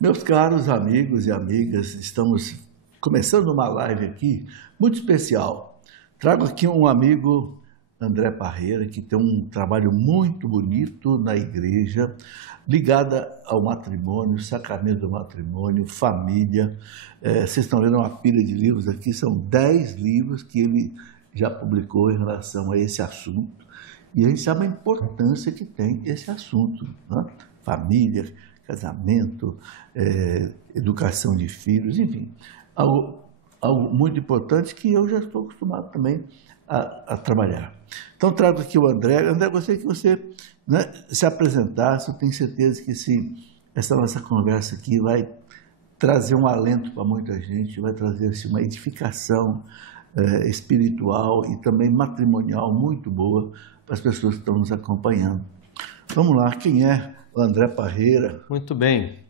Meus caros amigos e amigas, estamos começando uma live aqui muito especial. Trago aqui um amigo, André Parreira, que tem um trabalho muito bonito na igreja, ligada ao matrimônio, sacramento do matrimônio, família. Vocês estão vendo uma pilha de livros aqui, são 10 livros que ele já publicou em relação a esse assunto. E a gente sabe a importância que tem esse assunto, né? Família, casamento, educação de filhos, enfim. Algo muito importante que eu já estou acostumado também a trabalhar. Então, trago aqui o André. André, gostaria que você, né, se apresentasse. Eu tenho certeza que essa nossa conversa aqui vai trazer um alento para muita gente, vai trazer assim, uma edificação espiritual e também matrimonial muito boa para as pessoas que estão nos acompanhando. Vamos lá, quem é o André Parreira? Muito bem,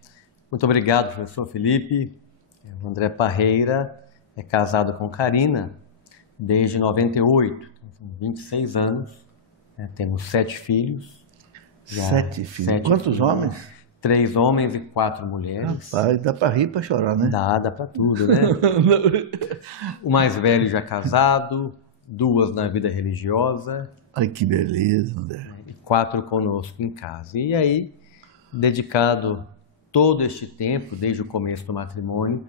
muito obrigado, professor Felipe. O André Parreira é casado com Karina desde 98, são 26 anos, temos 7 filhos. 7 filhos? 7 Quantos filhos, homens? 3 homens e 4 mulheres. Rapaz, dá para rir e para chorar, né? Dá para tudo, né? O mais velho já casado, 2 na vida religiosa. Ai, que beleza, André. E 4 conosco em casa. E aí, dedicado todo este tempo, desde o começo do matrimônio,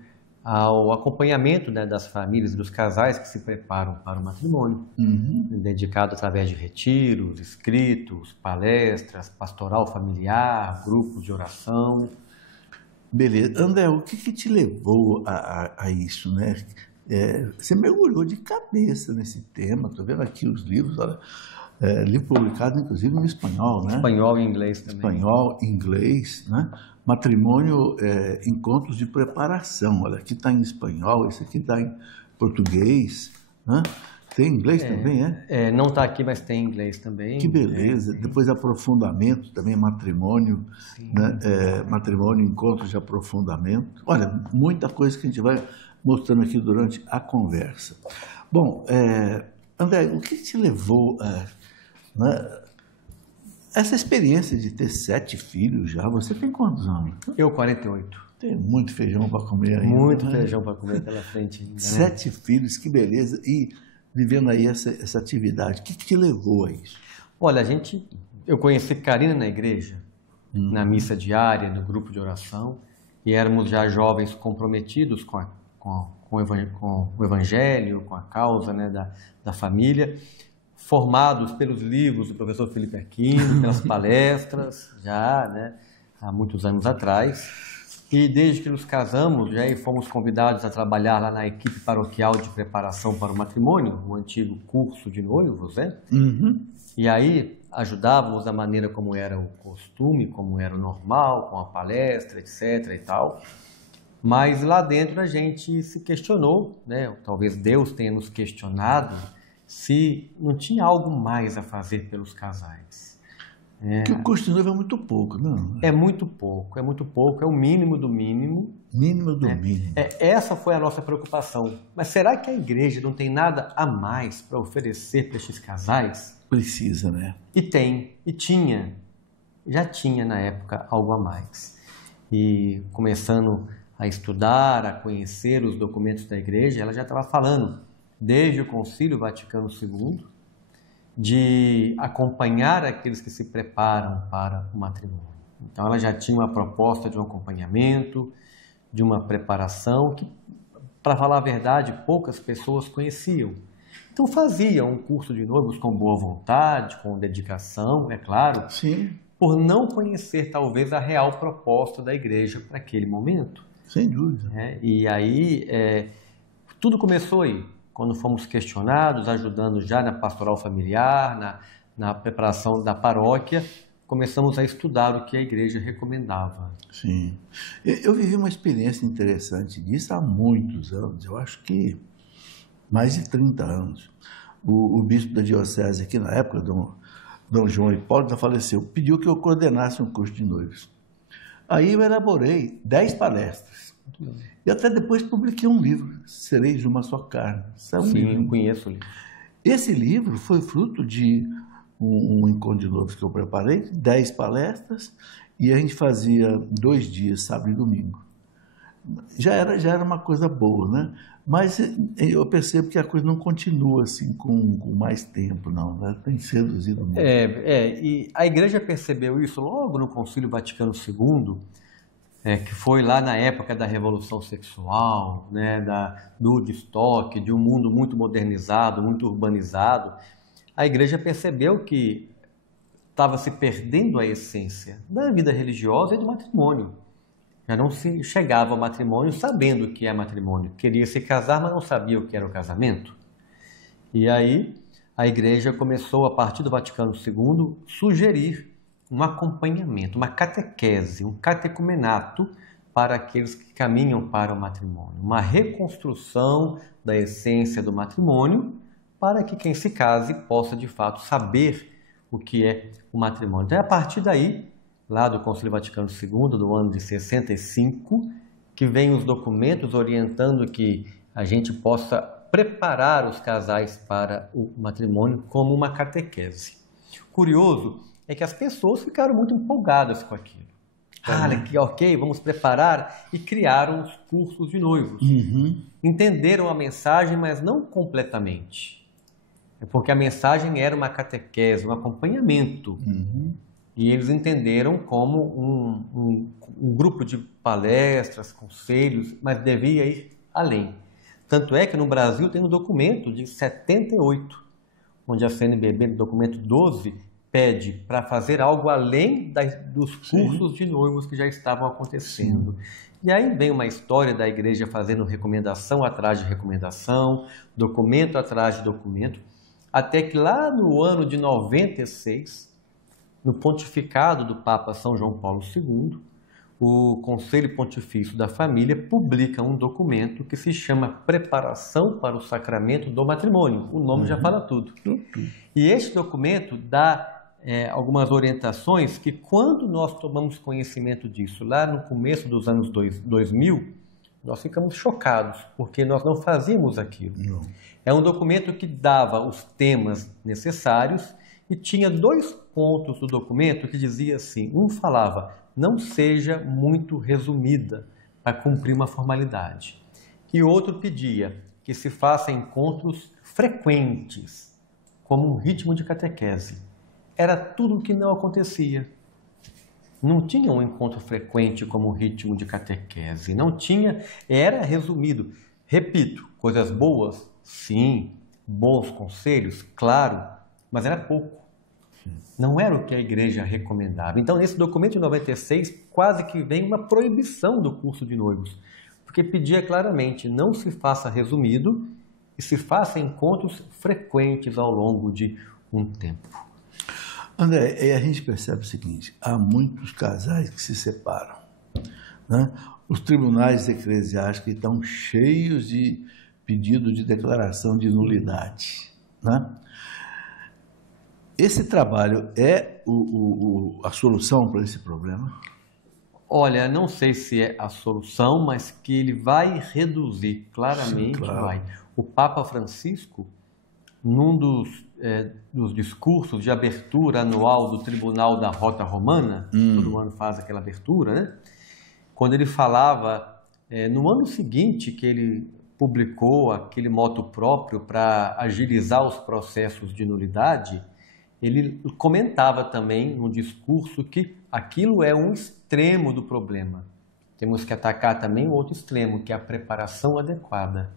ao acompanhamento, né, das famílias e dos casais que se preparam para o matrimônio. Dedicado através de retiros, escritos, palestras, pastoral familiar, grupos de oração. Beleza. André, o que te levou a isso, né? Você mergulhou de cabeça nesse tema. Estou vendo aqui os livros, olha, livro publicado inclusive no espanhol, né? Espanhol e inglês também. Espanhol, inglês, né? Matrimônio, encontros de preparação. Olha, aqui está em espanhol, esse aqui está em português, né? Tem inglês também, não está aqui, mas tem inglês também. Que beleza. Depois aprofundamento, também matrimônio, né? Matrimônio, encontros de aprofundamento. Olha, muita coisa que a gente vai mostrando aqui durante a conversa. Bom, André, o que te levou essa experiência de ter 7 filhos já? Você tem quantos anos? Eu, 48. Tem muito feijão para comer ainda. Muito feijão para comer pela frente ainda, né? 7 filhos, que beleza. E vivendo aí essa atividade, o que te levou a isso? Olha, eu conheci Karina na igreja, na missa diária, no grupo de oração, e éramos já jovens comprometidos com o evangelho, com a causa, né, da família, formados pelos livros do professor Felipe Aquino, pelas palestras, já, né, há muitos anos atrás. E desde que nos casamos, já fomos convidados a trabalhar lá na equipe paroquial de preparação para o matrimônio, o antigo curso de noivos, né? E aí ajudávamos da maneira como era o costume, como era o normal, com a palestra, etc. e tal. Mas lá dentro a gente se questionou, né? Talvez Deus tenha nos questionado se não tinha algo mais a fazer pelos casais. Porque o custo de noivo é muito pouco, não? É muito pouco, é o mínimo do mínimo. Mínimo do mínimo. Essa foi a nossa preocupação. Mas será que a igreja não tem nada a mais para oferecer para estes casais? Precisa, né? Já tinha na época algo a mais. E começando a estudar, a conhecer os documentos da igreja, ela já estava falando, desde o Concílio Vaticano II, de acompanhar aqueles que se preparam para o matrimônio. Então, ela já tinha uma proposta de um acompanhamento, de uma preparação que, para falar a verdade, poucas pessoas conheciam. Então, fazia um curso de noivos com boa vontade, com dedicação, é claro, Sim. Por não conhecer, talvez, a real proposta da igreja para aquele momento. Sem dúvida. E aí, tudo começou aí. Quando fomos questionados, ajudando já na pastoral familiar, na preparação da paróquia, começamos a estudar o que a igreja recomendava. Sim. Eu vivi uma experiência interessante disso há muitos anos, eu acho que mais de 30 anos. O bispo da diocese aqui na época, Dom João Hipólito, faleceu, pediu que eu coordenasse um curso de noivos. Aí eu elaborei 10 palestras. E até depois publiquei um livro, Sereis de uma Só Carne. Sim, eu conheço o livro. Esse livro foi fruto de um encontro de noivos que eu preparei, 10 palestras, e a gente fazia 2 dias, sábado e domingo. Já era uma coisa boa, né? Mas eu percebo que a coisa não continua assim com mais tempo, não, né? Tem sido reduzido muito. E a igreja percebeu isso logo no Concílio Vaticano II, que foi lá na época da Revolução Sexual, né, do Woodstock, de um mundo muito modernizado, muito urbanizado. A igreja percebeu que estava se perdendo a essência da vida religiosa e do matrimônio. Já não se chegava ao matrimônio sabendo o que é matrimônio. Queria se casar, mas não sabia o que era o casamento. E aí a igreja começou, a partir do Vaticano II, sugerir um acompanhamento, uma catequese, um catecumenato para aqueles que caminham para o matrimônio. Uma reconstrução da essência do matrimônio para que quem se case possa, de fato, saber o que é o matrimônio. Então, é a partir daí, lá do Concílio Vaticano II, do ano de 65, que vem os documentos orientando que a gente possa preparar os casais para o matrimônio como uma catequese. Curioso é que as pessoas ficaram muito empolgadas com aquilo. Ok, vamos preparar, e criaram os cursos de noivos. Entenderam a mensagem, mas não completamente. Porque a mensagem era uma catequese, um acompanhamento. E eles entenderam como um grupo de palestras, conselhos, mas devia ir além. Tanto é que no Brasil tem um documento de 78, onde a CNBB, no documento 12, pede para fazer algo além dos cursos de noivos que já estavam acontecendo. E aí vem uma história da igreja fazendo recomendação atrás de recomendação, documento atrás de documento, até que lá no ano de 96, no pontificado do Papa São João Paulo II, o Conselho Pontifício da Família publica um documento que se chama Preparação para o Sacramento do Matrimônio. O nome já fala tudo. E este documento dá algumas orientações que, quando nós tomamos conhecimento disso, lá no começo dos anos 2000, nós ficamos chocados, porque nós não fazíamos aquilo. É um documento que dava os temas necessários e tinha 2 pontos do documento que dizia assim: um falava, não seja muito resumida para cumprir uma formalidade. E outro pedia que se faça encontros frequentes, como um ritmo de catequese. Era tudo o que não acontecia. Não tinha um encontro frequente como ritmo de catequese. Não tinha, era resumido. Repito, coisas boas, sim. Bons conselhos, claro, mas era pouco. Não era o que a igreja recomendava. Então, nesse documento de 96, quase que vem uma proibição do curso de noivos, porque pedia claramente, não se faça resumido e se faça encontros frequentes ao longo de um tempo. André, a gente percebe o seguinte: há muitos casais que se separam, né? Os tribunais eclesiásticos estão cheios de pedido de declaração de nulidade, né? Esse trabalho é a solução para esse problema? Olha, não sei se é a solução, mas que ele vai reduzir, claramente. Sim, claro. Vai. O Papa Francisco, num dos discursos de abertura anual do Tribunal da Rota Romana, todo ano faz aquela abertura, né? Quando ele falava, no ano seguinte que ele publicou aquele motu próprio para agilizar os processos de nulidade, ele comentava também no discurso que aquilo é um extremo do problema. Temos que atacar também o outro extremo, que é a preparação adequada.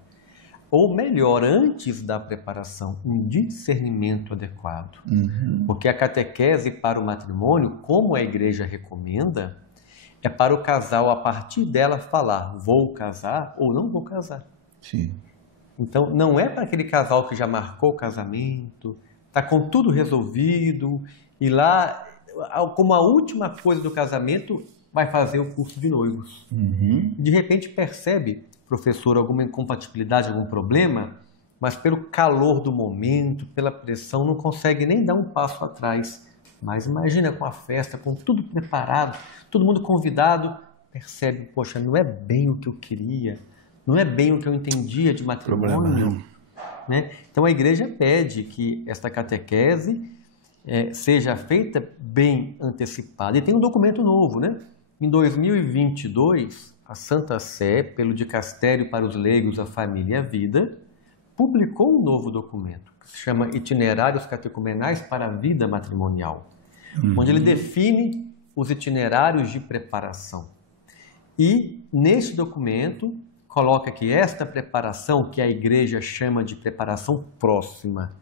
Ou melhor, antes da preparação, um discernimento adequado. Porque a catequese para o matrimônio, como a igreja recomenda, é para o casal, a partir dela, falar: vou casar ou não vou casar. Sim. Então, não é para aquele casal que já marcou o casamento, está com tudo resolvido, e lá, como a última coisa do casamento, vai fazer o curso de noivos. De repente percebe, professor, alguma incompatibilidade, algum problema, mas pelo calor do momento, pela pressão, não consegue nem dar um passo atrás. Mas imagina com a festa, com tudo preparado, todo mundo convidado, percebe: poxa, não é bem o que eu queria, não é bem o que eu entendia de matrimônio. Né? Então a igreja pede que esta catequese seja feita bem antecipada. E tem um documento novo, né? Em 2022, a Santa Sé, pelo Dicastério para os Leigos, a Família e a Vida, publicou um novo documento, que se chama Itinerários Catecumenais para a Vida Matrimonial, onde ele define os itinerários de preparação. E, neste documento, coloca que esta preparação, que a Igreja chama de preparação próxima,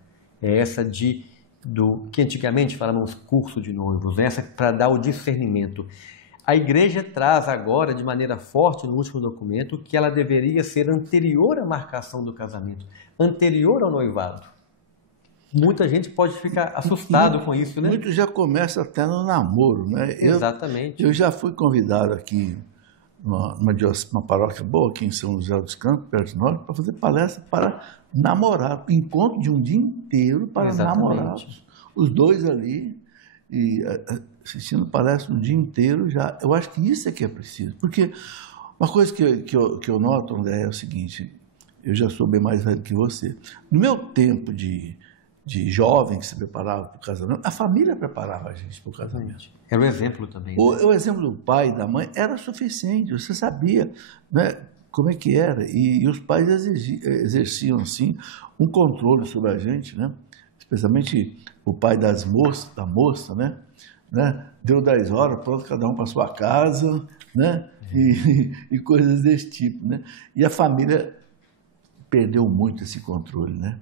é essa que antigamente falávamos curso de noivos, essa para dar o discernimento. A Igreja traz agora, de maneira forte, no último documento, que ela deveria ser anterior à marcação do casamento, anterior ao noivado. Muita gente pode ficar assustado com isso, né? Muito já começa até no namoro, né? Exatamente. Eu já fui convidado aqui uma paróquia boa, aqui em São José dos Campos, perto de nós, para fazer palestra para namorar, encontro de um dia inteiro para namorados. Os dois ali, e assistindo palestra um dia inteiro, já. Eu acho que isso é que é preciso. Porque uma coisa que eu noto, André, é o seguinte: eu já sou bem mais velho que você. No meu tempo de jovem que se preparava para o casamento, a família preparava a gente para o casamento. Era um exemplo também. Né? O exemplo do pai e da mãe era suficiente, você sabia, né, como é que era. E os pais exerciam, assim, um controle sobre a gente, né? Especialmente o pai da moça, né? Deu 10 horas, pronto, cada um para sua casa, né? E coisas desse tipo, né? E a família perdeu muito esse controle, né?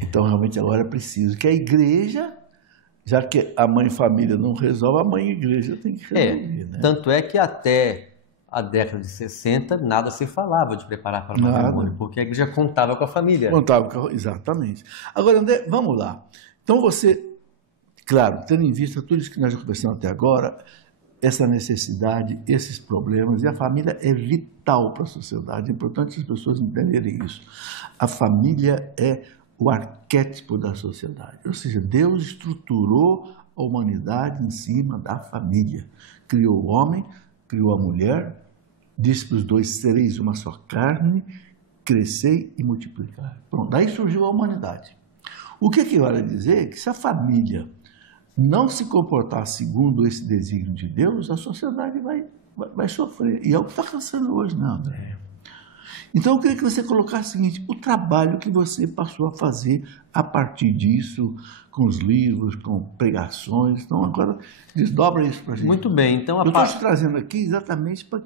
Então, realmente, agora é preciso que a igreja, já que a mãe família não resolve, a mãe igreja tem que resolver, né? Tanto é que até a década de 60, nada se falava de preparar para o matrimônio, porque a igreja contava com a família. Exatamente. Agora, André, vamos lá. Então, você, claro, tendo em vista tudo isso que nós já conversamos até agora, essa necessidade, esses problemas, e a família é vital para a sociedade, é importante as pessoas entenderem isso. A família é o arquétipo da sociedade, ou seja, Deus estruturou a humanidade em cima da família. Criou o homem, criou a mulher, disse para os dois: sereis uma só carne, crescei e multiplicai. Pronto, daí surgiu a humanidade. O que vale dizer? Que se a família não se comportar segundo esse desígnio de Deus, a sociedade vai sofrer. E é o que está acontecendo hoje, né, André? Então, eu queria que você colocasse o seguinte: o trabalho que você passou a fazer a partir disso, com os livros, com pregações. Então, agora, desdobra isso para a gente. Muito bem. Então, eu estou te trazendo aqui exatamente para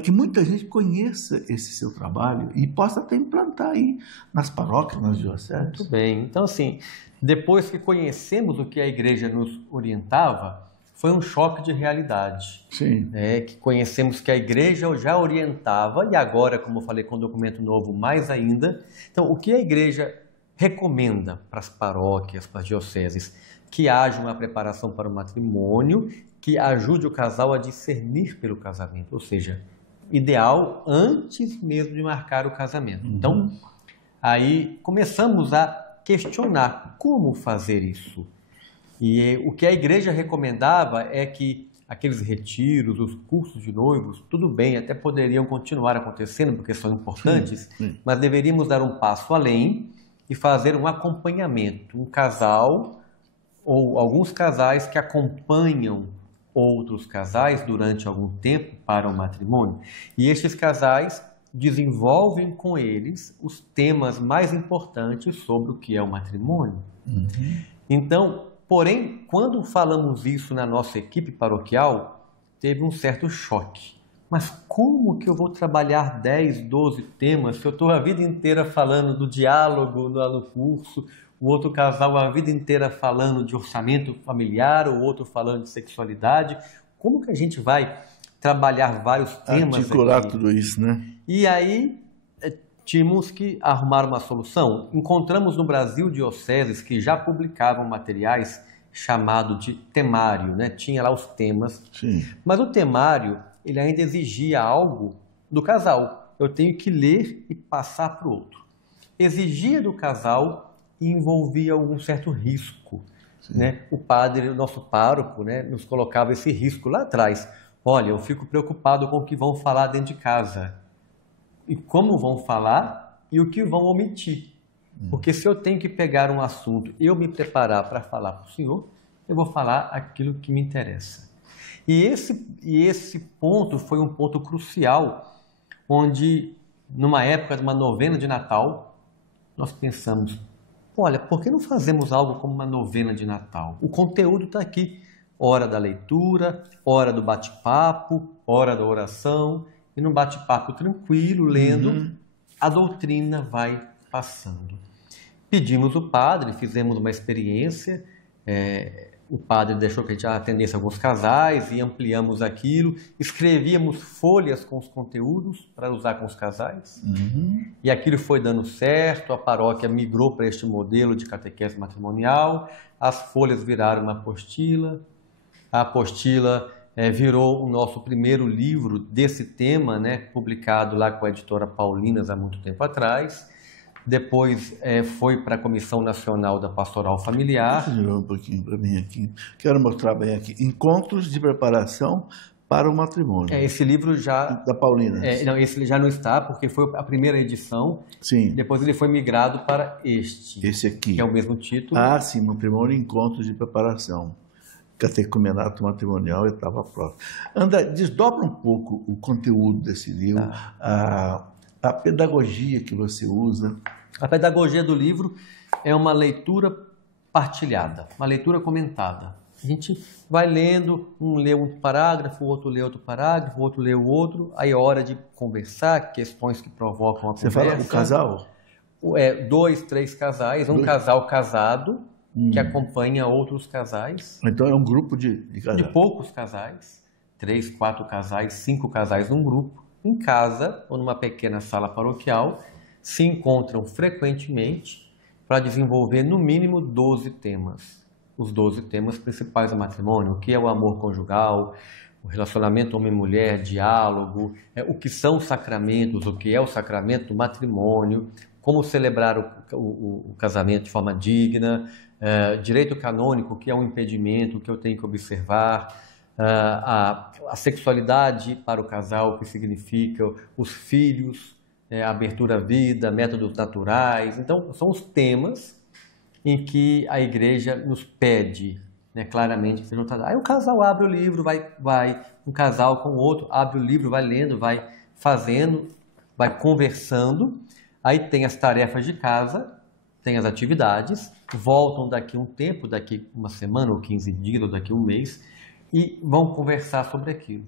que muita gente conheça esse seu trabalho e possa até implantar aí nas paróquias, nas dioceses. Muito bem. Então, assim, depois que conhecemos o que a igreja nos orientava, foi um choque de realidade. Sim. Que conhecemos que a igreja já orientava, e agora, como eu falei, com o documento novo, mais ainda. Então, o que a igreja recomenda para as paróquias, para as dioceses? Que haja uma preparação para o matrimônio, que ajude o casal a discernir pelo casamento, ou seja, ideal antes mesmo de marcar o casamento. Então, aí começamos a questionar como fazer isso. E o que a igreja recomendava é que aqueles retiros, os cursos de noivos, tudo bem, até poderiam continuar acontecendo, porque são importantes, sim. Mas deveríamos dar um passo além e fazer um acompanhamento. Um casal ou alguns casais que acompanham outros casais durante algum tempo para o matrimônio. E estes casais desenvolvem com eles os temas mais importantes sobre o que é o matrimônio. Então, porém, quando falamos isso na nossa equipe paroquial, teve um certo choque. Mas como que eu vou trabalhar 10, 12 temas se eu estou a vida inteira falando do diálogo no curso, o outro casal a vida inteira falando de orçamento familiar, o outro falando de sexualidade? Como que a gente vai trabalhar vários temas articular aqui? Tudo isso, né? E aí tínhamos que arrumar uma solução. Encontramos no Brasil dioceses que já publicavam materiais chamado de temário, né? Tinha lá os temas. Sim. Mas o temário, ele ainda exigia algo do casal. Eu tenho que ler e passar para o outro. Exigia do casal e envolvia algum certo risco, né? O padre, o nosso pároco, né, nos colocava esse risco lá atrás. Olha, eu fico preocupado com o que vão falar dentro de casa. E como vão falar e o que vão omitir. Porque se eu tenho que pegar um assunto e eu me preparar para falar para o senhor, eu vou falar aquilo que me interessa. E esse ponto foi um ponto crucial, onde, numa época de uma novena de Natal, nós pensamos, olha, por que não fazemos algo como uma novena de Natal? O conteúdo está aqui, hora da leitura, hora do bate-papo, hora da oração, e num bate-papo tranquilo, lendo, a doutrina vai passando. Pedimos o padre, fizemos uma experiência, o padre deixou que a gente atendesse alguns casais e ampliamos aquilo, escrevíamos folhas com os conteúdos para usar com os casais, e aquilo foi dando certo, a paróquia migrou para este modelo de catequese matrimonial, as folhas viraram uma apostila, a apostila virou o nosso primeiro livro desse tema, né, publicado lá com a editora Paulinas há muito tempo atrás. Depois foi para a Comissão Nacional da Pastoral Familiar. Virou um pouquinho para mim aqui. Quero mostrar bem aqui. Encontros de preparação para o matrimônio. Esse livro já... Da Paulinas. Não, esse já não está, porque foi a primeira edição. Sim. Depois ele foi migrado para este. Esse aqui. Que é o mesmo título. Ah, sim, matrimônio e encontros de preparação. Catecumenato matrimonial, etapa próxima. André, desdobra um pouco o conteúdo desse livro, a pedagogia que você usa. A pedagogia do livro é uma leitura partilhada, uma leitura comentada. A gente vai lendo, um lê um parágrafo, o outro lê outro parágrafo, o outro lê o outro, aí é hora de conversar, questões que provocam a conversa. Você fala o casal? 2, 3 casais, um casal casado, que acompanha outros casais. Então é um grupo de casais. De poucos casais, 3, 4 casais, 5 casais num grupo, em casa ou numa pequena sala paroquial, se encontram frequentemente para desenvolver no mínimo 12 temas. Os 12 temas principais do matrimônio, o que é o amor conjugal, o relacionamento homem-mulher, diálogo, o que são os sacramentos, o que é o sacramento do matrimônio, como celebrar o casamento de forma digna, direito canônico, o que é um impedimento, o que eu tenho que observar, a sexualidade para o casal, o que significa, os filhos, a abertura à vida, métodos naturais. Então, são os temas em que a igreja nos pede, né, claramente que sejam tratados. Aí o casal abre o livro, vai um casal com o outro, abre o livro, vai lendo, vai fazendo, vai conversando. Aí tem as tarefas de casa, tem as atividades, voltam daqui um tempo, daqui uma semana ou 15 dias, ou daqui um mês, e vão conversar sobre aquilo.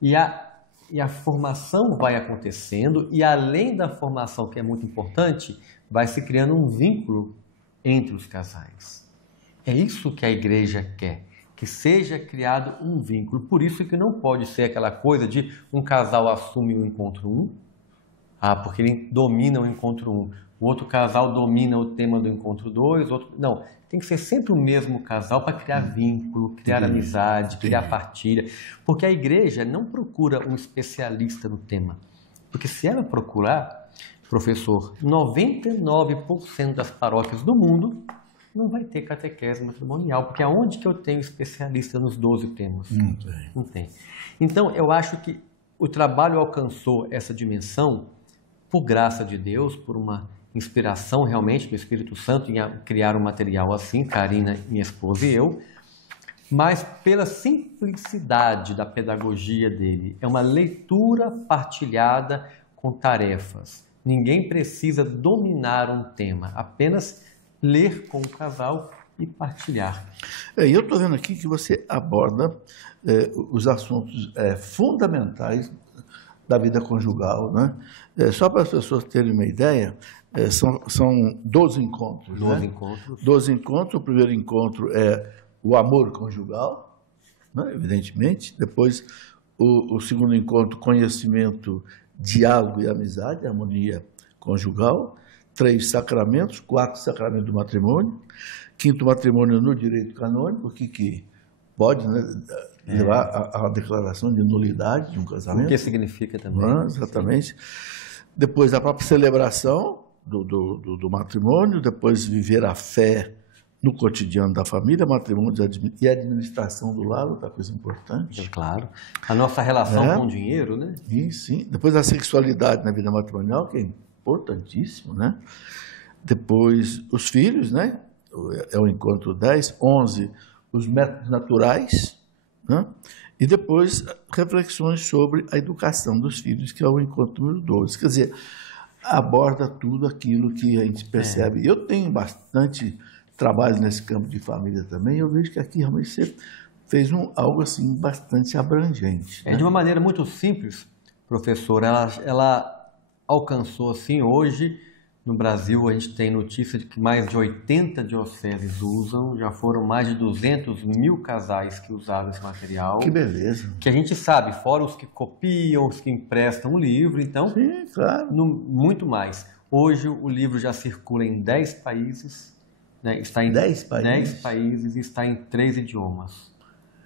E a formação vai acontecendo, e além da formação, que é muito importante, vai se criando um vínculo entre os casais. É isso que a igreja quer, que seja criado um vínculo. Por isso que não pode ser aquela coisa de um casal assume o encontro 1, porque ele domina o encontro 1, o outro casal domina o tema do encontro 2, não, tem que ser sempre o mesmo casal para criar vínculo, criar amizade, criar partilha, porque a igreja não procura um especialista no tema, porque se ela procurar, professor, 99% das paróquias do mundo não vai ter catequese matrimonial, porque aonde que eu tenho especialista nos 12 temas? Não tem. Então, eu acho que o trabalho alcançou essa dimensão por graça de Deus, por uma inspiração realmente do Espírito Santo em criar um material assim, Karina, minha esposa e eu, mas pela simplicidade da pedagogia dele. É uma leitura partilhada com tarefas. Ninguém precisa dominar um tema, apenas ler com o casal e partilhar. Eu estou vendo aqui que você aborda os assuntos fundamentais da vida conjugal, né? Só para as pessoas terem uma ideia, são 12 encontros. 12 né? encontros. 12 encontros. O primeiro encontro é o amor conjugal, né? Evidentemente. Depois, o segundo encontro, conhecimento, diálogo e amizade, harmonia conjugal. 3 sacramentos, 4 sacramentos do matrimônio. 5º matrimônio no direito canônico, que pode, né, levar à declaração de nulidade de um casamento. O que significa também. Exatamente. Depois, a própria celebração do matrimônio, depois viver a fé no cotidiano da família, matrimônio e administração do lar, outra coisa importante. Claro. A nossa relação com o dinheiro, né? Sim. Depois, a sexualidade na vida matrimonial, que é importantíssimo, né? depois os filhos, né? É o encontro 10, 11, os métodos naturais, né? E depois reflexões sobre a educação dos filhos, que é o encontro número 12. Quer dizer, aborda tudo aquilo que a gente percebe. Eu tenho bastante trabalho nesse campo de família também, eu vejo que aqui realmente você fez algo assim bastante abrangente. Né? De uma maneira muito simples, professor, ela alcançou assim, hoje no Brasil a gente tem notícia de que mais de 80 dioceses usam, já foram mais de 200 mil casais que usaram esse material. Que beleza. Que a gente sabe, fora os que copiam, os que emprestam o livro, então, sim, claro. Muito mais. Hoje o livro já circula em 10 países, né? Está em 10 países? 10 países e está em 3 idiomas.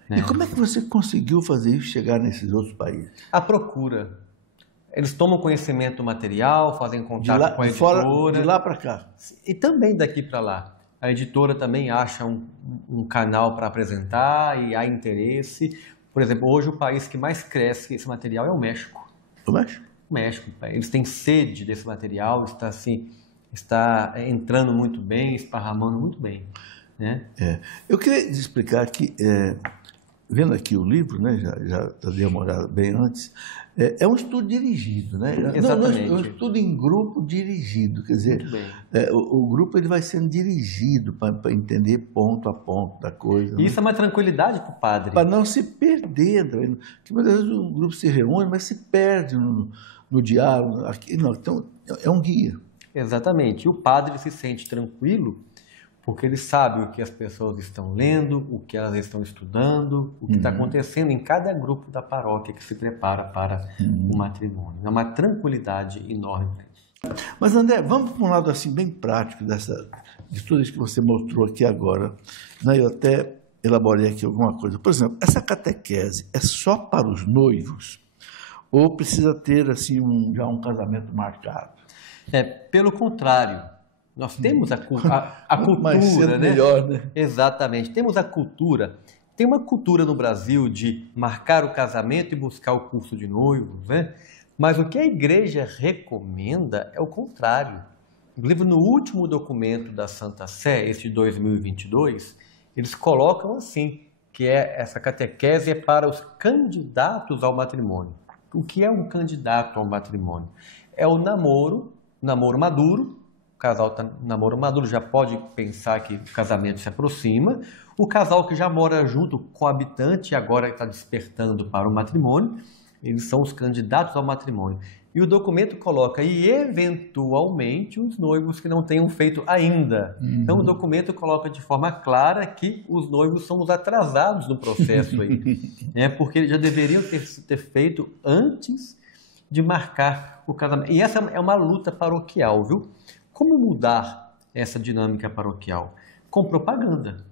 Né? E como é que você conseguiu fazer isso chegar nesses outros países? A procura. Eles tomam conhecimento do material, fazem contato com a editora. De lá para cá. E também daqui para lá. A editora também acha um canal para apresentar e há interesse. Por exemplo, hoje o país que mais cresce esse material é o México. O México? O México. Eles têm sede desse material, está entrando muito bem, esparramando muito bem. Né? Eu queria explicar que, vendo aqui o livro, né, já dei uma olhada bem antes, é um estudo dirigido, né? Exatamente. É um estudo em grupo dirigido, quer dizer, o grupo ele vai sendo dirigido para entender ponto a ponto da coisa. E isso é uma tranquilidade para o padre. Para não se perder, porque muitas vezes o grupo se reúne, mas se perde no diálogo. Então, é um guia. Exatamente. E o padre se sente tranquilo porque ele sabe o que as pessoas estão lendo, o que elas estão estudando, o que está acontecendo em cada grupo da paróquia que se prepara para o matrimônio. É uma tranquilidade enorme. Mas, André, vamos para um lado assim bem prático de tudo isso que você mostrou aqui agora. Né? Eu até elaborei aqui alguma coisa. Por exemplo, essa catequese é só para os noivos ou precisa ter assim já um casamento marcado? Pelo contrário. Nós temos a cultura, mais cedo, né? Melhor, né? Exatamente. Temos a cultura. Tem uma cultura no Brasil de marcar o casamento e buscar o curso de noivos, né? Mas o que a igreja recomenda é o contrário. Inclusive, no último documento da Santa Sé, esse de 2022, eles colocam assim, que essa catequese é para os candidatos ao matrimônio. O que é um candidato ao matrimônio? É o namoro maduro. O casal está namoro maduro, já pode pensar que o casamento se aproxima. O casal que já mora junto, coabitante, e agora está despertando para o matrimônio, eles são os candidatos ao matrimônio. E o documento coloca, e eventualmente, os noivos que não tenham feito ainda. Então, o documento coloca de forma clara que os noivos são os atrasados no processo aí. Porque eles já deveriam ter feito antes de marcar o casamento. E essa é uma luta paroquial, viu? Como mudar essa dinâmica paroquial? Com propaganda.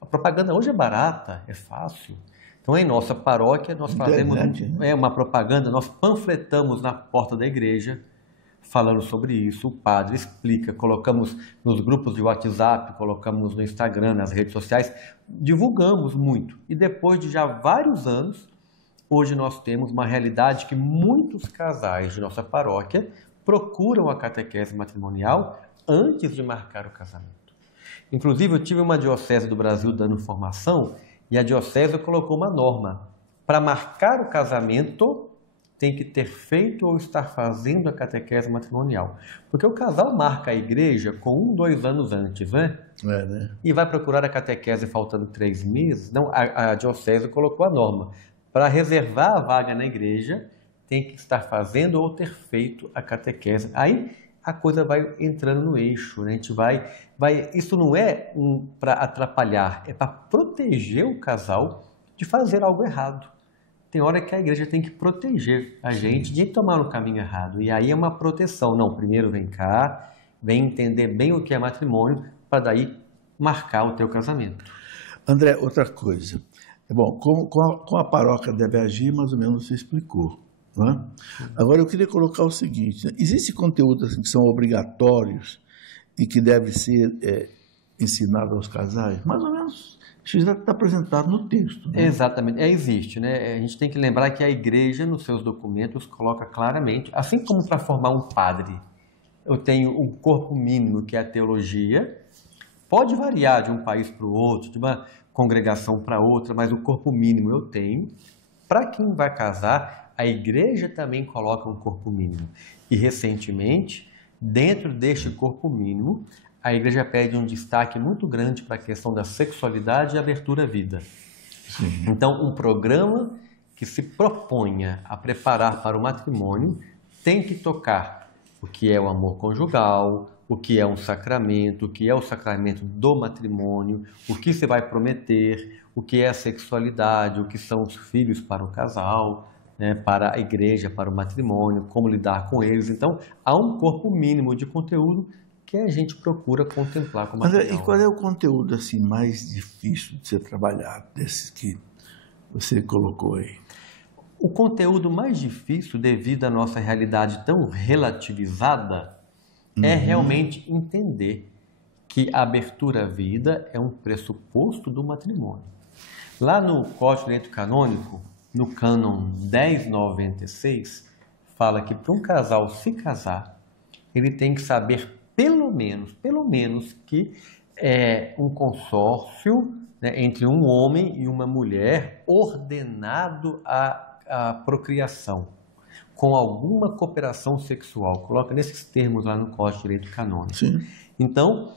A propaganda hoje é barata, é fácil. Então, em nossa paróquia, nós fazemos uma propaganda, nós panfletamos na porta da igreja, falando sobre isso. O padre explica, colocamos nos grupos de WhatsApp, colocamos no Instagram, nas redes sociais, divulgamos muito. E depois de já vários anos, hoje nós temos uma realidade que muitos casais de nossa paróquia procuram a catequese matrimonial antes de marcar o casamento. Inclusive, eu tive uma diocese do Brasil dando formação e a diocese colocou uma norma. Para marcar o casamento, tem que ter feito ou estar fazendo a catequese matrimonial. Porque o casal marca a igreja com 2 anos antes, né? Né? E vai procurar a catequese faltando 3 meses. Não, a diocese colocou a norma. Para reservar a vaga na igreja, tem que estar fazendo ou ter feito a catequese. Aí a coisa vai entrando no eixo, né? A gente vai, isso não é para atrapalhar, é para proteger o casal de fazer algo errado. Tem hora que a igreja tem que proteger a gente de tomar um caminho errado. E aí é uma proteção. Não, primeiro vem cá, vem entender bem o que é matrimônio, para daí marcar o teu casamento. André, outra coisa. Bom, como a paróquia deve agir, mais ou menos você explicou. Né? Agora eu queria colocar o seguinte, né? Existe conteúdo assim, que são obrigatórios e que deve ser ensinado aos casais? Mais ou menos, isso já está apresentado no texto. Né? Exatamente, existe. Né? A gente tem que lembrar que a igreja, nos seus documentos, coloca claramente, assim como para formar um padre, eu tenho um corpo mínimo, que é a teologia. Pode variar de um país para o outro, de uma congregação para outra, mas o corpo mínimo eu tenho. Para quem vai casar, a igreja também coloca um corpo mínimo. E recentemente, dentro deste corpo mínimo, a igreja pede um destaque muito grande para a questão da sexualidade e abertura à vida. Sim. Então, um programa que se proponha a preparar para o matrimônio tem que tocar o que é o amor conjugal, o que é um sacramento, o que é o sacramento do matrimônio, o que se vai prometer, o que é a sexualidade, o que são os filhos para o casal, né, para a igreja, para o matrimônio, como lidar com eles. Então, há um corpo mínimo de conteúdo que a gente procura contemplar com André, material. e qual é o conteúdo assim mais difícil de ser trabalhado, desses que você colocou aí? O conteúdo mais difícil, devido à nossa realidade tão relativizada, é realmente entender que a abertura à vida é um pressuposto do matrimônio. Lá no Código de Direito Canônico, no cânon 1096, fala que para um casal se casar, ele tem que saber pelo menos que é um consórcio, né, entre um homem e uma mulher ordenado à procriação, com alguma cooperação sexual. Coloca nesses termos lá no Código de Direito Canônico. Sim. Então,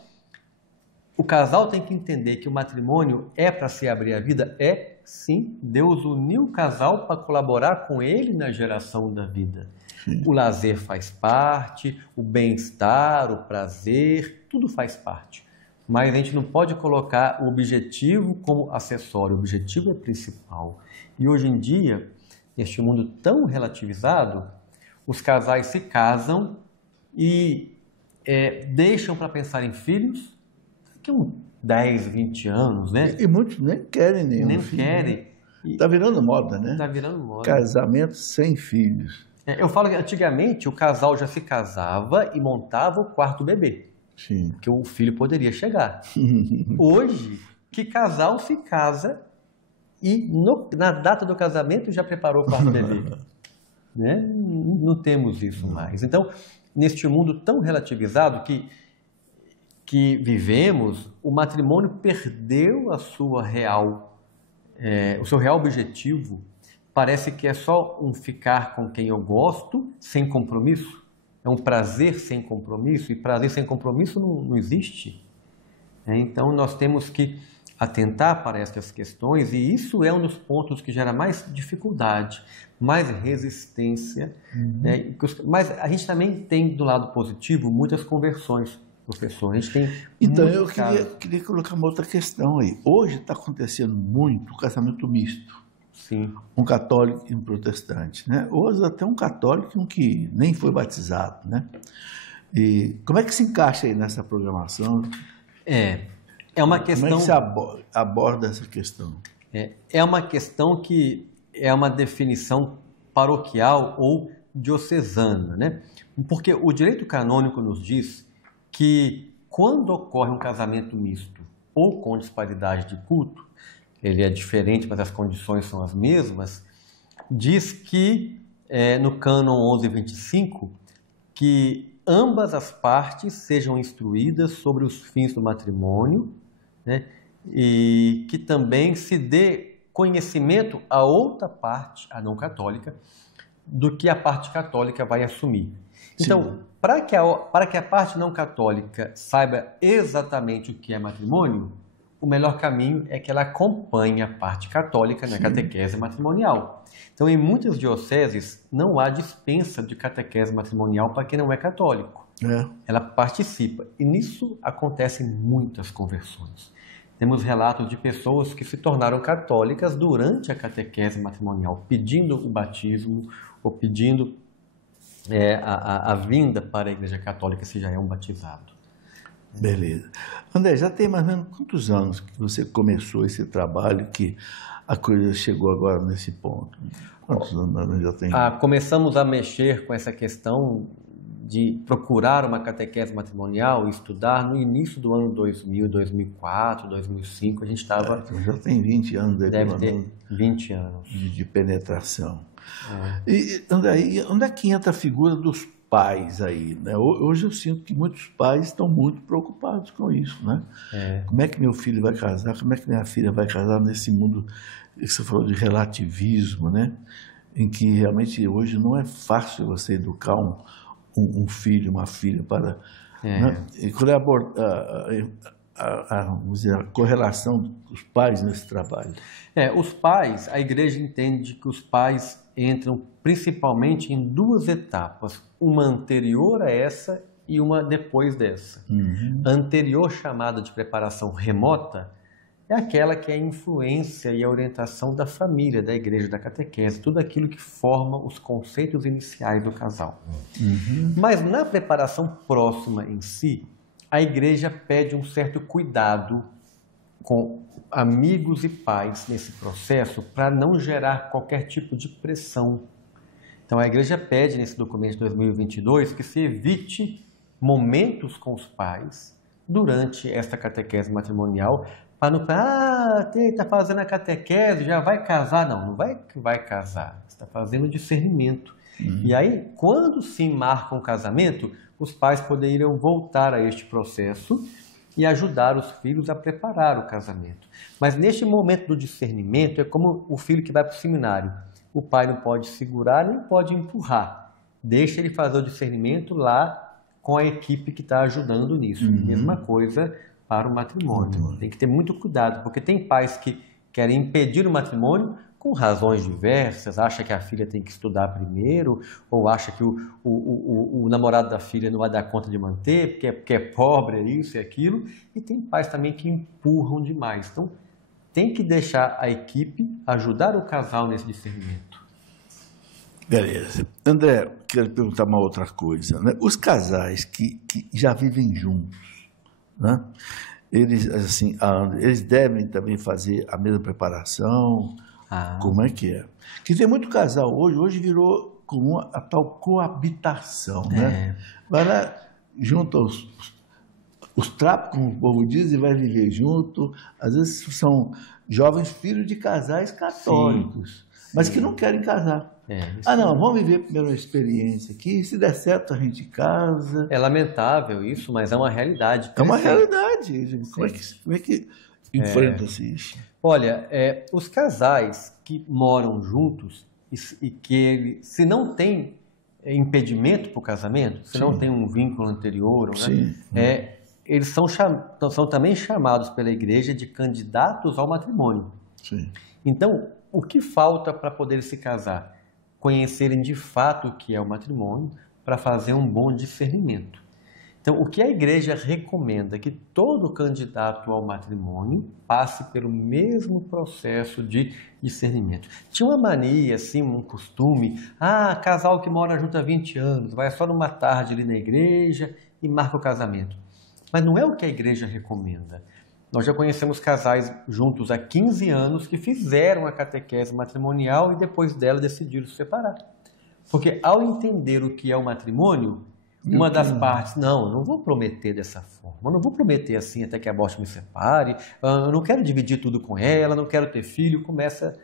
o casal tem que entender que o matrimônio é para se abrir a vida? É, sim. Deus uniu o casal para colaborar com ele na geração da vida. Sim. O lazer faz parte, o bem-estar, o prazer, tudo faz parte. Mas a gente não pode colocar o objetivo como acessório, o objetivo é principal. E hoje em dia, neste mundo tão relativizado, os casais se casam e deixam para pensar em filhos daqui a uns 10, 20 anos, né? E muitos nem querem nenhum Nem filho. querem. Está virando moda, né? Está virando moda. Casamento sem filhos. Eu falo que antigamente o casal já se casava e montava o quarto bebê, Sim. porque o filho poderia chegar. Hoje, que casal se casa e na data do casamento já preparou o quarto bebê? Né? Não temos isso mais. Então, neste mundo tão relativizado que vivemos, o matrimônio perdeu o seu real objetivo. Parece que é só um ficar com quem eu gosto, sem compromisso. É um prazer sem compromisso, e prazer sem compromisso não existe. Então, nós temos que atentar para essas questões, e isso é um dos pontos que gera mais dificuldade, mais resistência. Né? Mas a gente também tem, do lado positivo, muitas conversões, professor. A gente tem então, eu queria colocar uma outra questão aí. Hoje está acontecendo muito o casamento misto. Sim. Um católico e um protestante, né? Hoje até um católico e um que nem foi batizado, né? E como é que se encaixa aí nessa programação? É uma questão... Como é que se aborda essa questão? É uma questão que é uma definição paroquial ou diocesana, né? Porque o direito canônico nos diz que quando ocorre um casamento misto ou com disparidade de culto, ele é diferente, mas as condições são as mesmas, diz que, no cânon 1125, que ambas as partes sejam instruídas sobre os fins do matrimônio, né, e que também se dê conhecimento à outra parte, a não católica, do que a parte católica vai assumir. Então, para que a parte não católica saiba exatamente o que é matrimônio, o melhor caminho é que ela acompanhe a parte católica na catequese matrimonial. Então, em muitas dioceses, não há dispensa de catequese matrimonial para quem não é católico. Ela participa. E nisso acontecem muitas conversões. Temos relatos de pessoas que se tornaram católicas durante a catequese matrimonial, pedindo o batismo ou pedindo a vinda para a Igreja Católica se já é um batizado. Beleza. André, já tem mais ou menos quantos anos que você começou esse trabalho que a coisa chegou agora nesse ponto? Quantos anos já tem? Começamos a mexer com essa questão de procurar uma catequese matrimonial e estudar no início do ano 2000, 2004, 2005. A gente estava... Então já tem 20 anos. Deve ter 20 anos. De penetração. E, André, onde é que entra a figura dos pais aí, né? Hoje eu sinto que muitos pais estão muito preocupados com isso, né? Como é que meu filho vai casar? Como é que minha filha vai casar nesse mundo que você falou de relativismo, né? Em que realmente hoje não é fácil você educar um filho, uma filha para... Né? E qual é vamos dizer, a correlação dos pais nesse trabalho? Os pais, a igreja entende que os pais entram principalmente em duas etapas, uma anterior a essa e uma depois dessa. A anterior, chamada de preparação remota, é aquela que é a influência e a orientação da família, da igreja, da catequese, tudo aquilo que forma os conceitos iniciais do casal. Mas na preparação próxima em si, a igreja pede um certo cuidado com amigos e pais nesse processo para não gerar qualquer tipo de pressão. Então a igreja pede nesse documento de 2022 que se evite momentos com os pais durante esta catequese matrimonial para não falar, está fazendo a catequese, já vai casar. Não vai casar, está fazendo discernimento. E aí, quando se marca um casamento, os pais poderiam voltar a este processo e ajudar os filhos a preparar o casamento. Mas neste momento do discernimento, é como o filho que vai para o seminário. O pai não pode segurar, nem pode empurrar. Deixa ele fazer o discernimento lá com a equipe que está ajudando nisso. Mesma coisa para o matrimônio. Tem que ter muito cuidado, porque tem pais que querem impedir o matrimônio com razões diversas, acha que a filha tem que estudar primeiro, ou acha que o namorado da filha não vai dar conta de manter, porque é pobre, é isso e aquilo, e tem pais também que empurram demais. Então, tem que deixar a equipe ajudar o casal nesse discernimento. Beleza. André, quero perguntar uma outra coisa, né? Os casais que já vivem juntos, né? Eles, assim, eles devem também fazer a mesma preparação. Como é que é? Que tem muito casal hoje virou comum a tal coabitação, né? Vai lá, junta os trapos, como o povo diz, e vai viver junto. Às vezes são jovens filhos de casais católicos, mas que não querem casar. Não, vamos viver primeiro uma experiência aqui, se der certo a gente casa. É lamentável isso, mas é uma realidade. É uma realidade. Como é que enfrenta-se isso? Olha, os casais que moram juntos e que se não tem impedimento para o casamento, se não tem um vínculo anterior, né, eles são também chamados pela igreja de candidatos ao matrimônio. Então, o que falta para poder se casar? Conhecerem de fato o que é o matrimônio para fazer um bom discernimento. Então, o que a igreja recomenda é que todo candidato ao matrimônio passe pelo mesmo processo de discernimento. Tinha uma mania, assim, um costume, casal que mora junto há 20 anos, vai só numa tarde ali na igreja e marca o casamento. Mas não é o que a igreja recomenda. Nós já conhecemos casais juntos há 15 anos que fizeram a catequese matrimonial e depois dela decidiram se separar. Porque ao entender o que é o matrimônio, uma das partes, eu não vou prometer dessa forma, eu não vou prometer assim até que a morte me separe, eu não quero dividir tudo com ela, não quero ter filho, começa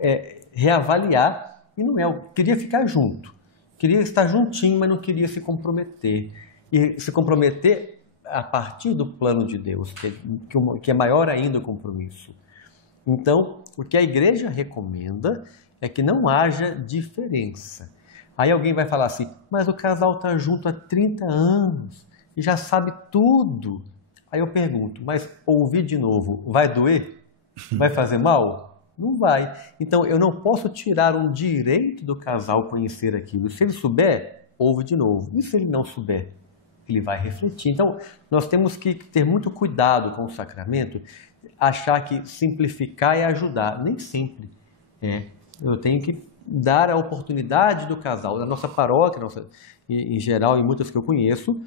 a reavaliar e não é, queria ficar junto, queria estar juntinho, mas não queria se comprometer. E se comprometer a partir do plano de Deus, que é maior ainda o compromisso. Então, o que a igreja recomenda é que não haja diferença. Aí alguém vai falar assim, mas o casal está junto há 30 anos e já sabe tudo. Aí eu pergunto, mas ouvir de novo vai doer? Vai fazer mal? Não vai. Então eu não posso tirar um direito do casal conhecer aquilo. Se ele souber, ouve de novo. E se ele não souber? Ele vai refletir. Então nós temos que ter muito cuidado com o sacramento, achar que simplificar é ajudar. Nem sempre. Eu tenho que dar a oportunidade do casal. Na nossa paróquia, em geral, em muitas que eu conheço,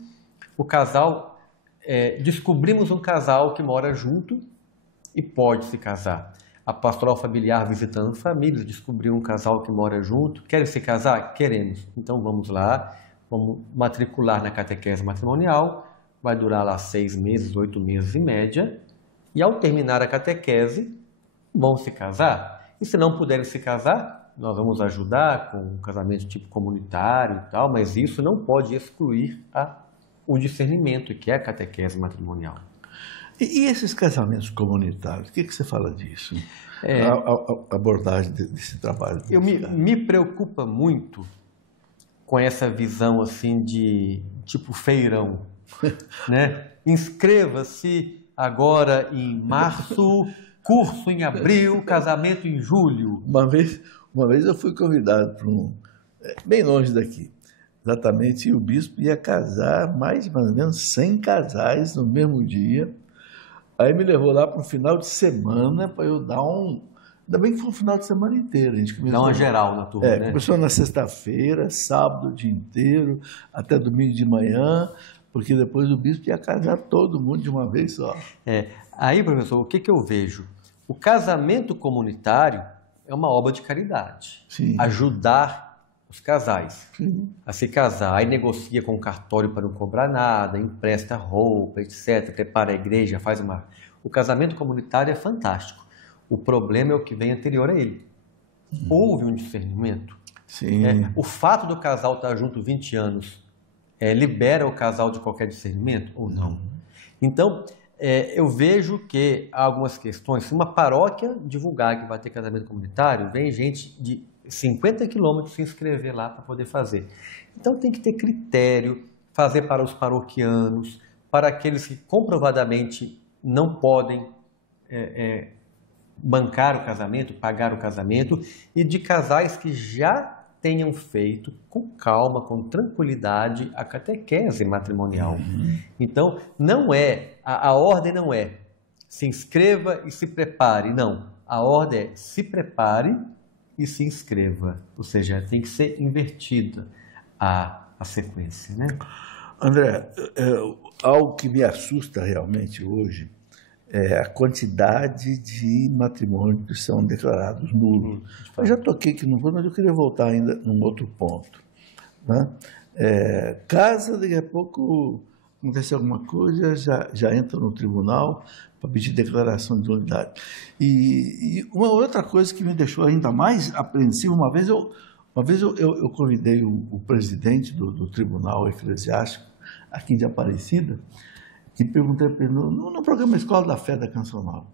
o casal, descobrimos um casal que mora junto e pode se casar. A pastoral familiar visitando famílias, descobriu um casal que mora junto, querem se casar? Queremos. Então vamos lá, vamos matricular na catequese matrimonial, vai durar lá 6 meses, 8 meses em média, e ao terminar a catequese, vão se casar. E se não puderem se casar, nós vamos ajudar com um casamento tipo comunitário e tal, mas isso não pode excluir o discernimento, que é a catequese matrimonial. E esses casamentos comunitários, o que você fala disso? A abordagem desse trabalho. Me preocupa muito com essa visão assim de tipo feirão, né? Inscreva-se agora em março, curso em abril, casamento em julho. Uma vez eu fui convidado para bem longe daqui, exatamente, e o bispo ia casar mais ou menos 100 casais no mesmo dia. Aí me levou lá para um final de semana para eu dar Ainda bem que foi um final de semana inteiro. A gente começou, dá uma geral na turma, né? Começou na sexta-feira, sábado o dia inteiro, até domingo de manhã, porque depois o bispo ia casar todo mundo de uma vez só. Aí, professor, o que eu vejo? O casamento comunitário é uma obra de caridade. Sim. Ajudar os casais Sim. a se casar. Aí negocia com o cartório para não cobrar nada, empresta roupa, etc., prepara a igreja, faz uma... O casamento comunitário é fantástico. O problema é o que vem anterior a ele. Houve um discernimento. Sim. O fato do casal estar junto 20 anos libera o casal de qualquer discernimento ou não? Então, eu vejo que há algumas questões. Se uma paróquia divulgar que vai ter casamento comunitário, vem gente de 50 quilômetros se inscrever lá para poder fazer. Então, tem que ter critério, fazer para os paroquianos, para aqueles que comprovadamente não podem bancar o casamento, pagar o casamento, e de casais que já tenham feito com calma, com tranquilidade, a catequese matrimonial. Então, a ordem não é se inscreva e se prepare, não. A ordem é se prepare e se inscreva. Ou seja, tem que ser invertida a sequência, né? André, algo que me assusta realmente hoje é a quantidade de matrimônios que são declarados nulos. Eu já toquei aqui no ponto, mas eu queria voltar ainda num outro ponto. Né? Casa, daqui a pouco acontece alguma coisa, já entra no tribunal para pedir declaração de nulidade. E uma outra coisa que me deixou ainda mais apreensivo, uma vez eu convidei o presidente do Tribunal Eclesiástico aqui de Aparecida, e perguntei para ele, no programa Escola da Fé da Canção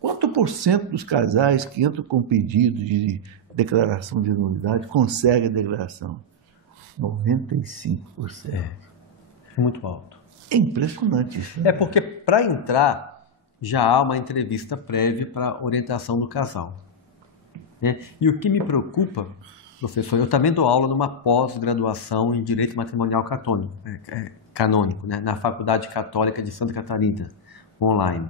quanto por cento dos casais que entram com pedido de declaração de nulidade conseguem a declaração? 95%. Muito alto. É impressionante isso. É porque para entrar já há uma entrevista prévia para orientação do casal. Né? E o que me preocupa, professor, eu também dou aula numa pós-graduação em Direito Matrimonial Canônico, né? Na Faculdade Católica de Santa Catarina, online.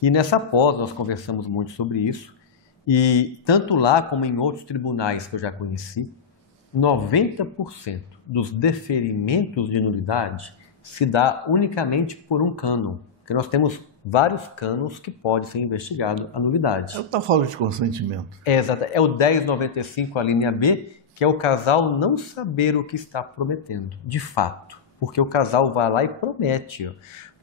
E nessa pós nós conversamos muito sobre isso, e tanto lá como em outros tribunais que eu já conheci, 90% dos deferimentos de nulidade se dá unicamente por um cânon, porque nós temos vários cânones que pode ser investigado a nulidade. É o tal falta de consentimento. Exato. É o 1095, a linha B, que é o casal não saber o que está prometendo, de fato. Porque o casal vai lá e promete. Ó.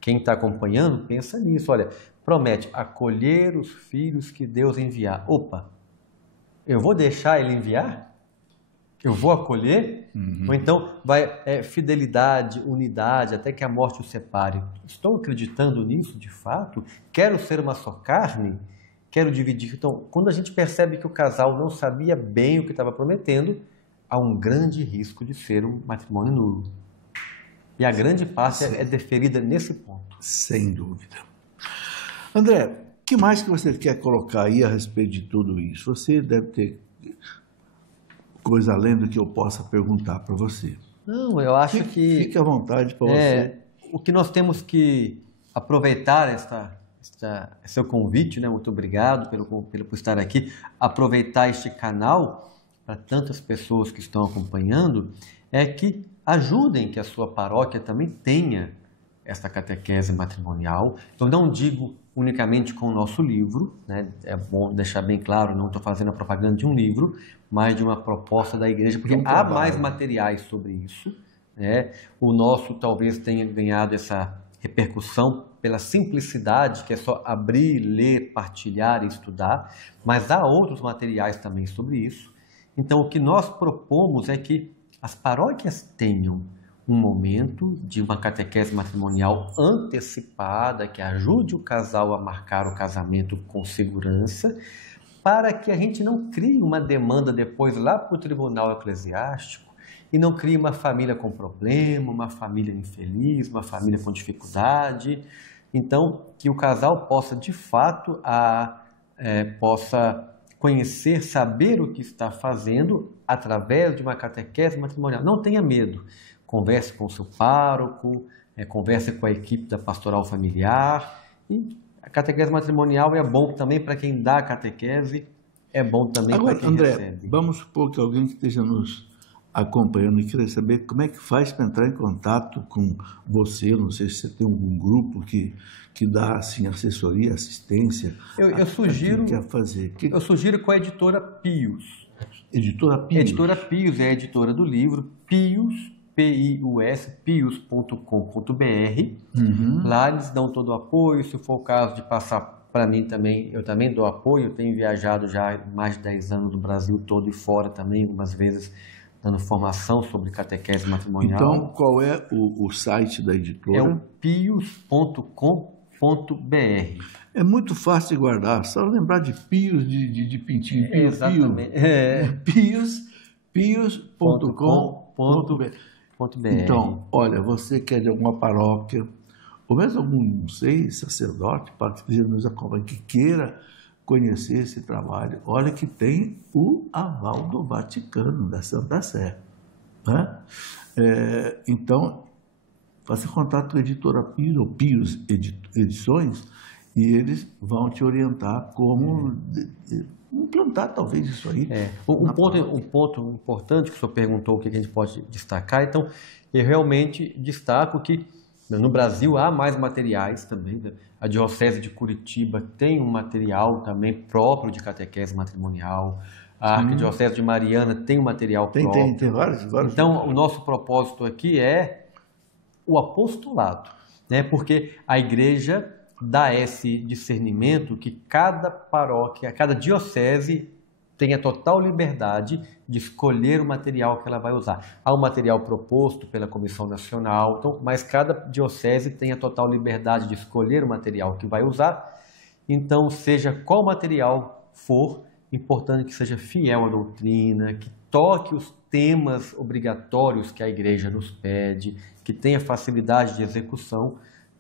Quem está acompanhando pensa nisso. Olha, promete acolher os filhos que Deus enviar. Opa, eu vou deixar ele enviar? Eu vou acolher? Ou então vai fidelidade, unidade, até que a morte os separe. Estou acreditando nisso de fato? Quero ser uma só carne? Quero dividir? Então, quando a gente percebe que o casal não sabia bem o que estava prometendo, há um grande risco de ser um matrimônio nulo. E a grande parte é deferida nesse ponto. Sem dúvida. André, o que mais que você quer colocar aí a respeito de tudo isso? Você deve ter coisa além do que eu possa perguntar para você. Não, eu acho que... Fique à vontade para você. O que nós temos que aproveitar seu convite, né? Muito obrigado por estar aqui. Aproveitar este canal para tantas pessoas que estão acompanhando, é que ajudem que a sua paróquia também tenha essa catequese matrimonial. Eu não digo unicamente com o nosso livro, né? É bom deixar bem claro, não estou fazendo a propaganda de um livro, mas de uma proposta da igreja, porque há mais materiais sobre isso. Né? O nosso talvez tenha ganhado essa repercussão pela simplicidade, que é só abrir, ler, partilhar e estudar, mas há outros materiais também sobre isso. Então, o que nós propomos é que as paróquias tenham um momento de uma catequese matrimonial antecipada, que ajude o casal a marcar o casamento com segurança, para que a gente não crie uma demanda depois lá para o tribunal eclesiástico e não crie uma família com problema, uma família infeliz, uma família com dificuldade. Então, que o casal possa, de fato, possa conhecer, saber o que está fazendo através de uma catequese matrimonial. Não tenha medo. Converse com o seu pároco, converse com a equipe da pastoral familiar. E a catequese matrimonial é bom também para quem dá a catequese, é bom também para quem André, recebe. Vamos supor que alguém que esteja nos acompanhando e queira saber como é que faz para entrar em contato com você. Não sei se você tem algum grupo que dá assim, assessoria, assistência. Eu sugiro, quer fazer. Eu sugiro com a editora Pius. Editora Pius? Editora Pius é a editora do livro Pius, pius.com.br. Lá eles dão todo o apoio. Se for o caso de passar para mim também, eu também dou apoio. Eu tenho viajado já há mais de 10 anos no Brasil todo e fora também, algumas vezes dando formação sobre catequese matrimonial. Então, qual é o site da editora? É o pius.com.br. É muito fácil de guardar, só lembrar de Pius, de Pintinho. Pius, exatamente. Pius.com.br. Então, olha, você que é de alguma paróquia, ou mesmo algum, não sei, sacerdote, padre que nos acompanha, que queira conhecer esse trabalho, olha que tem o aval do Vaticano, da Santa Sé. Né? Então, faça contato com a editora Pius, ou Pius Edições, e eles vão te orientar como implantar talvez isso aí. Um ponto importante que o senhor perguntou, o que a gente pode destacar, então, eu realmente destaco que no Brasil há mais materiais também. A Diocese de Curitiba tem um material também próprio de catequese matrimonial. A Arquidiocese de Mariana tem um material próprio. Tem vários. Então, o nosso propósito aqui é o apostolado, né? Porque a Igreja dá esse discernimento que cada paróquia, cada diocese tenha total liberdade de escolher o material que ela vai usar. Há um material proposto pela Comissão Nacional, então, mas cada diocese tem a total liberdade de escolher o material que vai usar. Então, seja qual material for, importante que seja fiel à doutrina, que toque os temas obrigatórios que a Igreja nos pede, que tenha facilidade de execução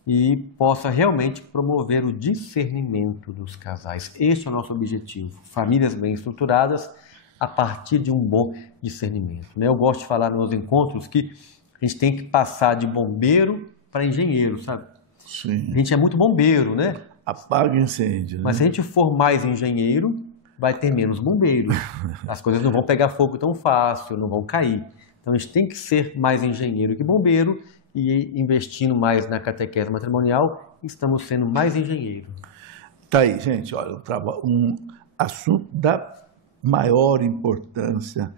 e possa realmente promover o discernimento dos casais. Este é o nosso objetivo, famílias bem estruturadas a partir de um bom discernimento. Eu gosto de falar nos encontros que a gente tem que passar de bombeiro para engenheiro, sabe? Sim. A gente é muito bombeiro, né? Apaga incêndio. Né? Mas se a gente for mais engenheiro, vai ter menos bombeiro. As coisas não vão pegar fogo tão fácil, não vão cair. Então a gente tem que ser mais engenheiro que bombeiro e investindo mais na catequese matrimonial, estamos sendo mais engenheiro. Tá aí, gente, olha, um assunto da maior importância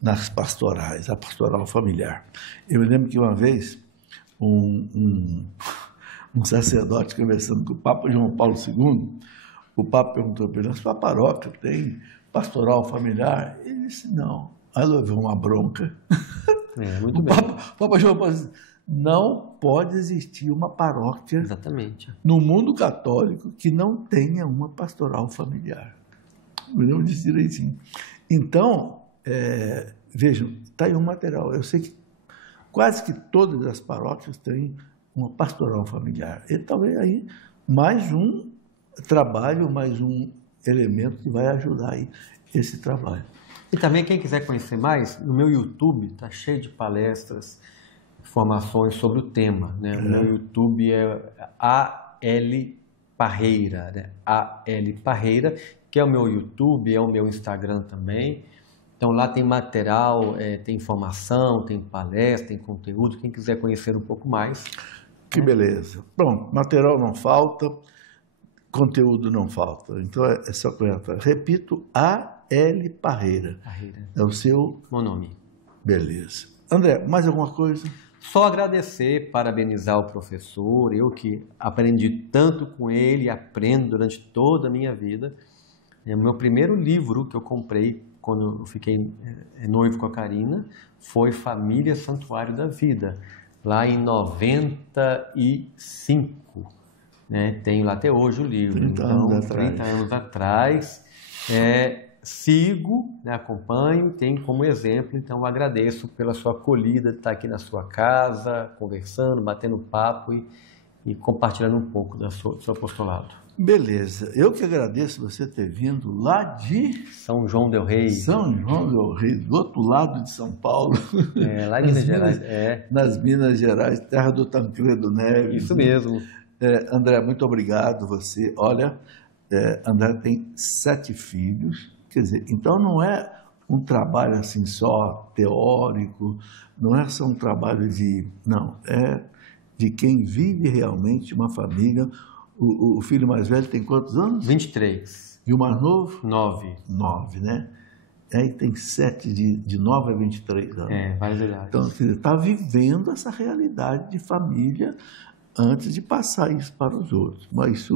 nas pastorais, a pastoral familiar. Eu me lembro que uma vez um sacerdote conversando com o Papa João Paulo II, o Papa perguntou para ele: a sua paróquia tem pastoral familiar? Ele disse: não. Aí levou uma bronca. Muito bem. O Papa João Paulo disse: não pode existir uma paróquia Exatamente. no mundo católico que não tenha uma pastoral familiar. Me lembro disso direitinho. Então, vejam, está aí um material. Eu sei que quase que todas as paróquias têm uma pastoral familiar. E talvez aí mais um trabalho, mais um elemento que vai ajudar aí esse trabalho. E também quem quiser conhecer mais, no meu YouTube está cheio de palestras, informações sobre o tema. Né? O meu YouTube é A.L. Parreira, né? A.L. Parreira, que é o meu YouTube, é o meu Instagram também. Então lá tem material, tem informação, tem palestra, tem conteúdo, quem quiser conhecer um pouco mais. Que beleza. Bom, material não falta, conteúdo não falta. Então é só conhecer. Repito, A.L. Parreira. É o seu... Meu nome. Beleza. André, mais alguma coisa? Só agradecer, parabenizar o professor, eu que aprendi tanto com ele e aprendo durante toda a minha vida. O meu primeiro livro que eu comprei quando eu fiquei noivo com a Karina foi Família Santuário da Vida, lá em 95. Né? Tenho lá até hoje o livro. 30 anos atrás. 30 anos atrás. Sigo, né, acompanho, tenho como exemplo, então agradeço pela sua acolhida de estar aqui na sua casa, conversando, batendo papo e compartilhando um pouco do seu apostolado. Beleza, eu que agradeço você ter vindo lá de São João del Rei. São João del Rei, do outro lado de São Paulo. Lá em Minas Gerais. Nas Minas Gerais, terra do Tancredo Neves. Isso mesmo. André, muito obrigado você. Olha, André tem 7 filhos, quer dizer, então não é um trabalho assim só teórico, não é só um trabalho não, é de quem vive realmente uma família. O filho mais velho tem quantos anos? 23. E o mais novo? 9. 9, né? E tem 7, de 9 a 23 anos. Várias idades. Então, você está vivendo essa realidade de família antes de passar isso para os outros. Mas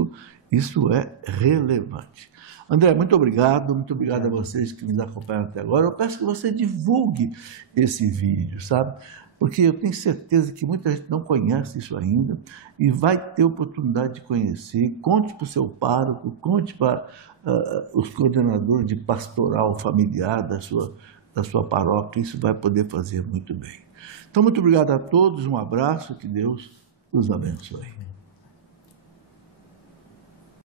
isso é relevante. André, muito obrigado a vocês que nos acompanharam até agora. Eu peço que você divulgue esse vídeo, sabe? Porque eu tenho certeza que muita gente não conhece isso ainda e vai ter oportunidade de conhecer. Conte para o seu pároco, conte para os coordenadores de pastoral familiar da sua paróquia. Isso vai poder fazer muito bem. Então, muito obrigado a todos, um abraço, que Deus os abençoe.